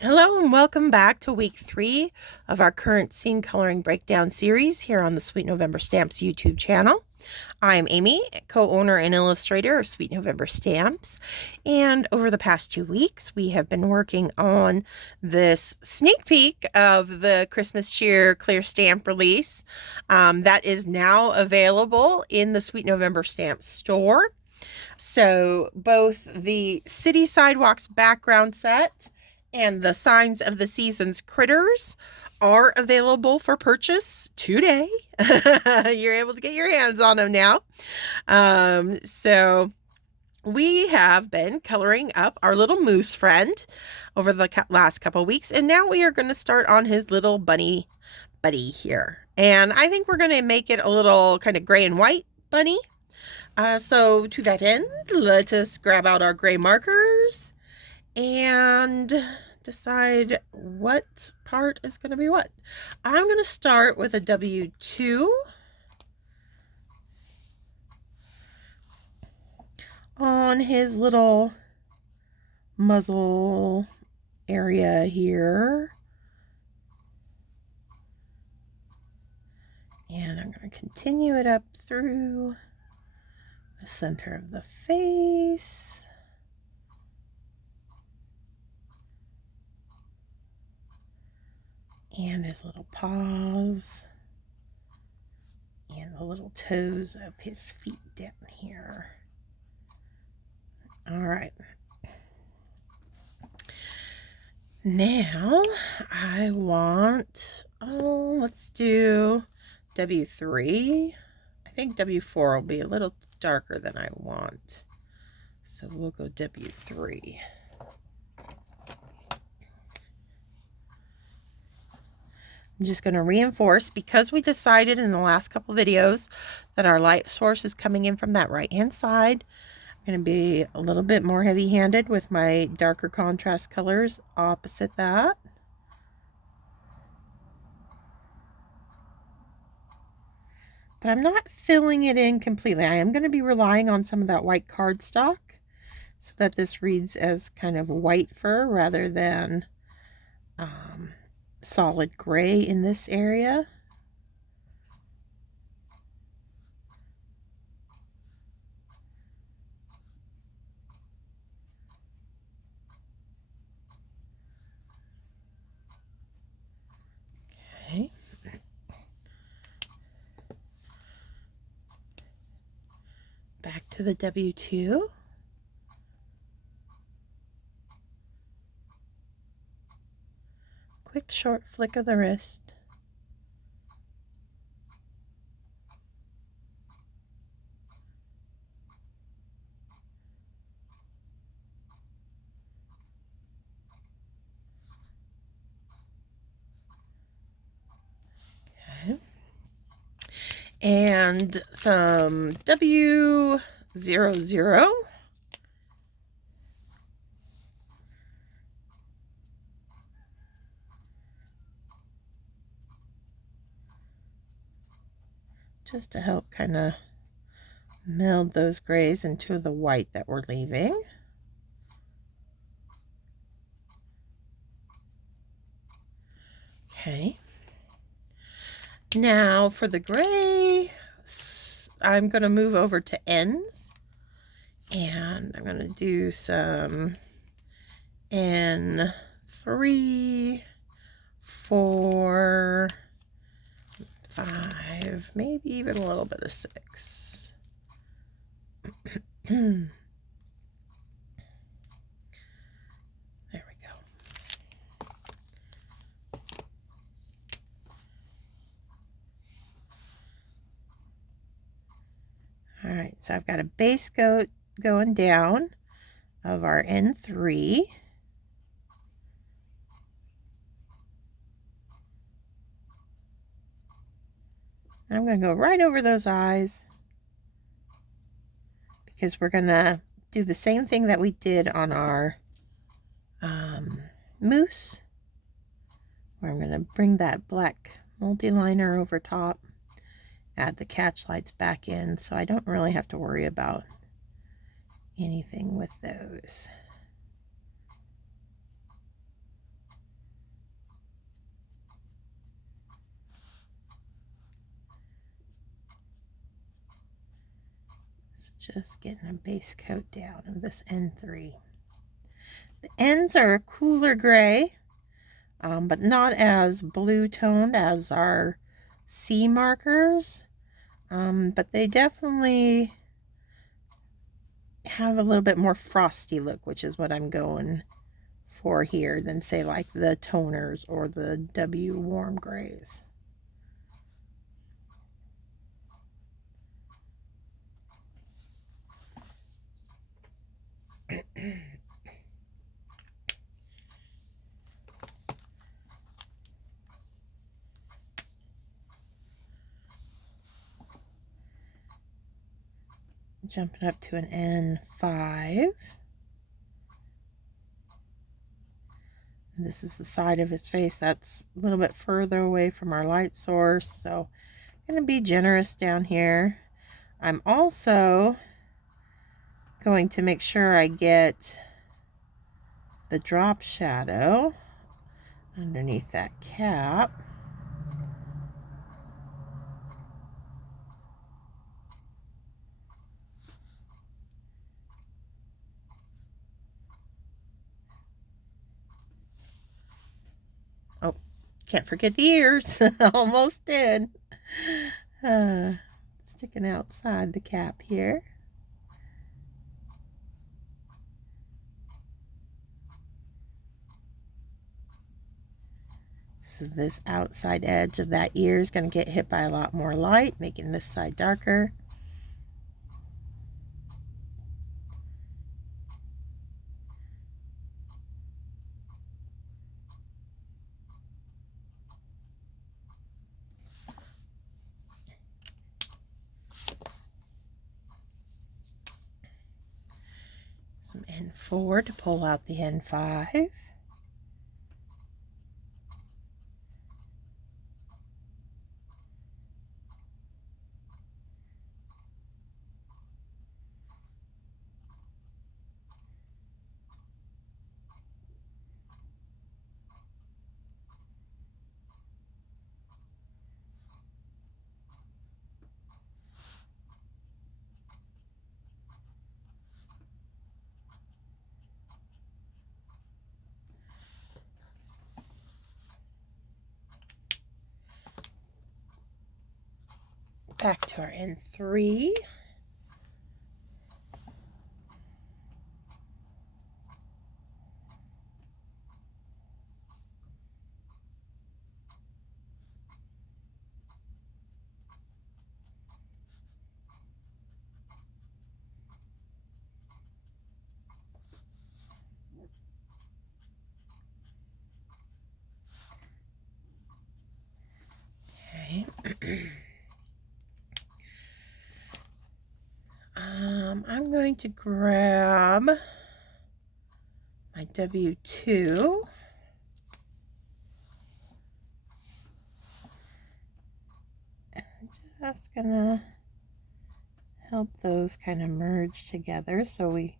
Hello and welcome back to week 3 of our current scene coloring breakdown series here on the Sweet November Stamps YouTube channel. I'm Amy, co-owner and illustrator of Sweet November Stamps, and over the past 2 weeks we have been working on this sneak peek of the Christmas Cheer Clear Stamp release that is now available in the Sweet November Stamps store. So both the City Sidewalks background set and the Signs of the Seasons critters are available for purchase today. You're able to get your hands on them now. So we have been coloring up our little moose friend over the last couple weeks, and now we are going to start on his little bunny buddy here. And I think we're going to make it a little kind of gray and white bunny. So to that end, let us grab out our gray markers and decide what part is going to be what. I'm going to start with a W2 on his little muzzle area here. And I'm going to continue it up through the center of the face. And his little paws. And the little toes of his feet down here. All right. Now I want, let's do W3. I think W4 will be a little darker than I want. So we'll go W3. I'm just going to reinforce, because we decided in the last couple videos that our light source is coming in from that right-hand side. I'm going to be a little bit more heavy-handed with my darker contrast colors opposite that. But I'm not filling it in completely. I am going to be relying on some of that white cardstock so that this reads as kind of white fur rather than solid gray in this area. Okay. Back to the W2. Quick short flick of the wrist. Okay. And some W00. Just to help kind of meld those grays into the white that we're leaving. Okay. Now for the gray, I'm going to move over to ends, and I'm going to do some N3, 4, 5, maybe even a little bit of 6. There we go. All right, so I've got a base coat going down of our N3. I'm going to go right over those eyes, because we're going to do the same thing that we did on our moose, where I'm going to bring that black multiliner over top, add the catch lights back in, so I don't really have to worry about anything with those. Just getting a base coat down of this N3. The ends are a cooler gray, but not as blue toned as our C markers, but they definitely have a little bit more frosty look, which is what I'm going for here than say like the toners or the W warm grays. Jumping up to an N5. This is the side of his face that's a little bit further away from our light source, so I'm going to be generous down here. I'm also going to make sure I get the drop shadow underneath that cap. Oh, can't forget the ears. Almost did. Sticking outside the cap here. So this outside edge of that ear is going to get hit by a lot more light, making this side darker. Some N4 to pull out the N5. Back to our N3. Okay. I'm going to grab my W2. And I'm just gonna help those kind of merge together so we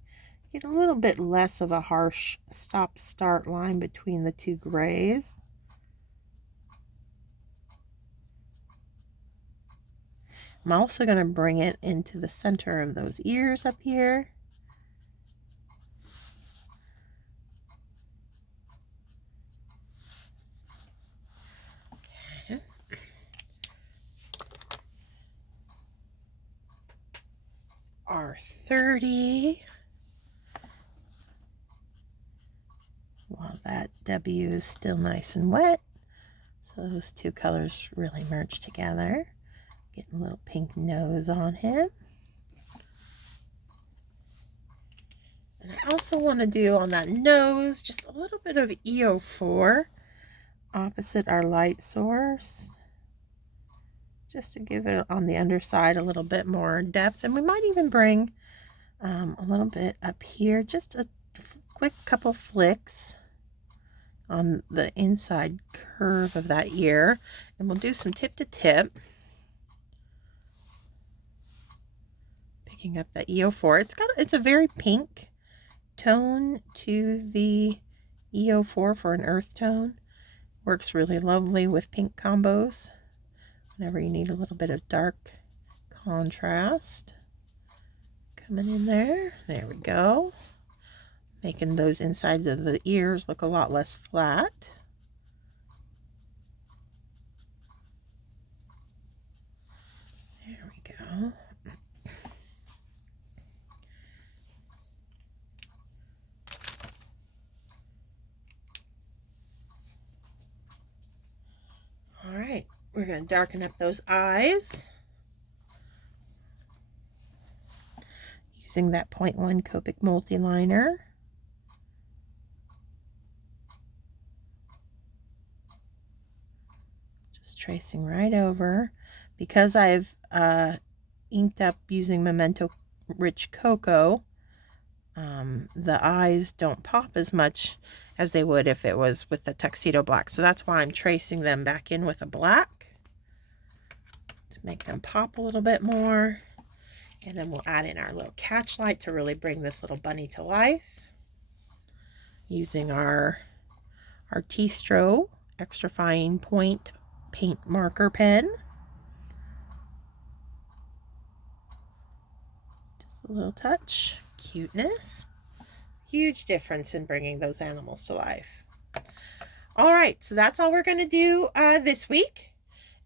get a little bit less of a harsh stop-start line between the two grays. I'm also going to bring it into the center of those ears up here. Okay. R30. While that W is still nice and wet. So those two colors really merge together. Getting a little pink nose on him. And I also want to do on that nose just a little bit of EO4 opposite our light source. Just to give it on the underside a little bit more depth. And we might even bring a little bit up here. Just a quick couple flicks on the inside curve of that ear. And we'll do some tip to tip. Picking up that EO4. It's a very pink tone to the EO4 for an earth tone. Works really lovely with pink combos whenever you need a little bit of dark contrast. Coming in there. There we go. Making those insides of the ears look a lot less flat. There we go. All right, we're going to darken up those eyes using that 0.1 Copic Multiliner. Just tracing right over. Because I've inked up using Memento Rich Cocoa, the eyes don't pop as much as they would if it was with the tuxedo black. So that's why I'm tracing them back in with a black to make them pop a little bit more. And then we'll add in our little catch light to really bring this little bunny to life using our Artisto extra fine point paint marker pen. Just a little touch. Cuteness. Huge difference in bringing those animals to life. All right, so that's all we're going to do this week.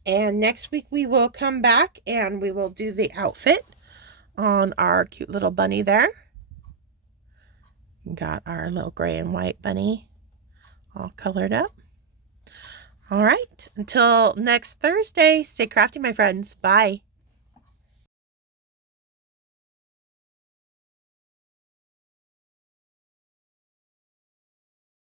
And next week we will come back and we will do the outfit on our cute little bunny there. Got our little gray and white bunny all colored up. All right, until next Thursday, stay crafty, my friends. Bye.